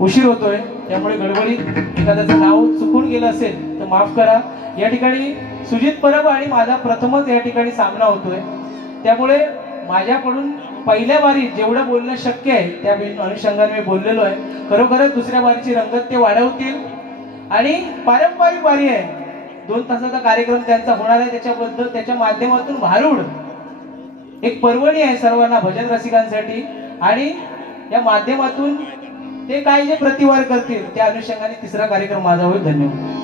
उशीर होतोय, त्यामुळे गडबडीत एखाद्याचं नाव चुकून गेलं असेल तर माफ करा। या ठिकाणी सुजित परब आणि माझा प्रथमच या ठिकाणी सामना होतोय, त्यामुळे माझ्याकडून पहिल्या वारीत जेवढं बोलणं शक्य आहे त्या अनुषंगाने मी बोललेलो आहे। खरोखरच दुसऱ्या वारीची रंगत ते वाढवतील आणि पारंपरिक वारी आहे, 2 तासाचा कार्यक्रम त्यांचा होणार आहे, त्याच्याबद्दल त्याच्या माध्यमातून भारूड एक पर्वणी आहे सर्वांना भजन रसिकांसाठी आणि या माध्यमातून ते काय जे प्रतिवार करतील त्या अनुषंगाने तिसरा कार्यक्रम माझा होईल। धन्यवाद।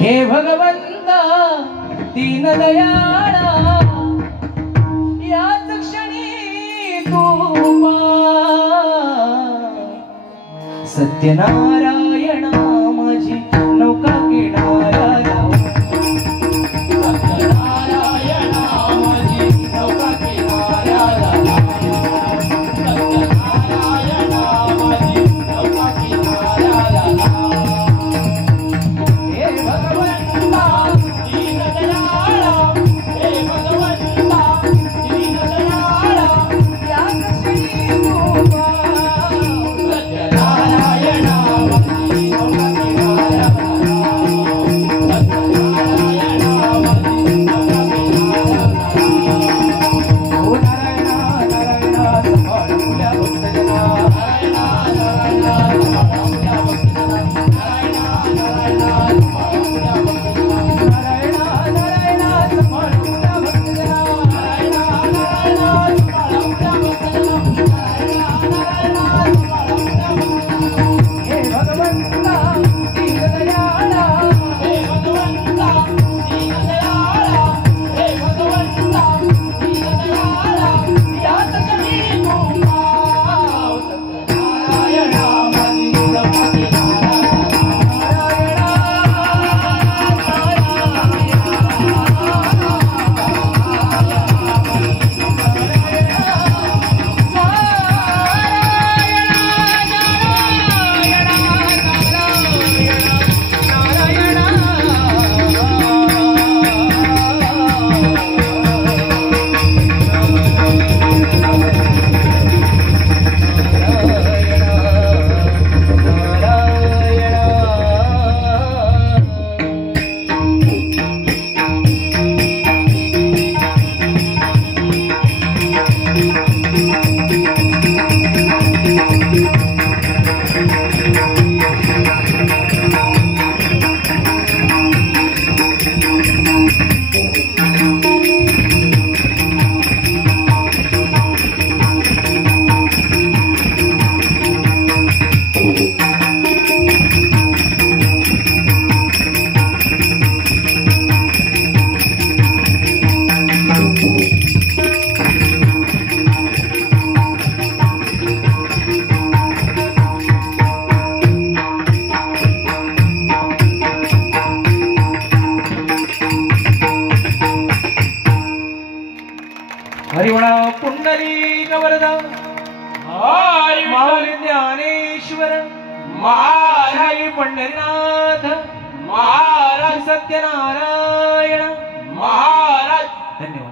हे भगवंता दीन दयाळा, याच क्षणी तू सत्यनारायणा माझी नौका किनारा लाव, सत्यनारायणा माझी नौका किनारा लाव, सत्यनारायणा माझी नौका किनारा लाव। हे भगवंता दीन दयाळा, हे भगवंता दीन दयाळा, या क्षणी तू सत्यनारायणा माझी नौका किनारा लाव, सत्यनारायणा माझी नौका किनारा लाव। ओ नारायणा नारायणा संभाळ तुझ्या भक्तजना, नारायणा नारायणा संभाळ तुझ्या भक्तजना, नारायणा नारायणा संभाळ तुझ्या भक्तजना, नारायणा नारायणा संभाळ तुझ्या भक्तजना, नारायणा नारायणा संभाळ तुझ्या भक्तजना, नारायणा नारायणा संभाळ तुझ्या भक्तजना। हे भगवंता दीन दयाळा, हे भगवंता दीन दयाळा, हे भगवंता दीन दयाळा, याच क्षणी तू पाव, सत्यनारायणा माझी नौका किनारा लाव, नारायणा हरिवणा पुंडलिक वरदा, माऊली ज्ञानेश्वर महाराज, पंढरीनाथ महाराज, सत्यनारायण महाराज। धन्यवाद।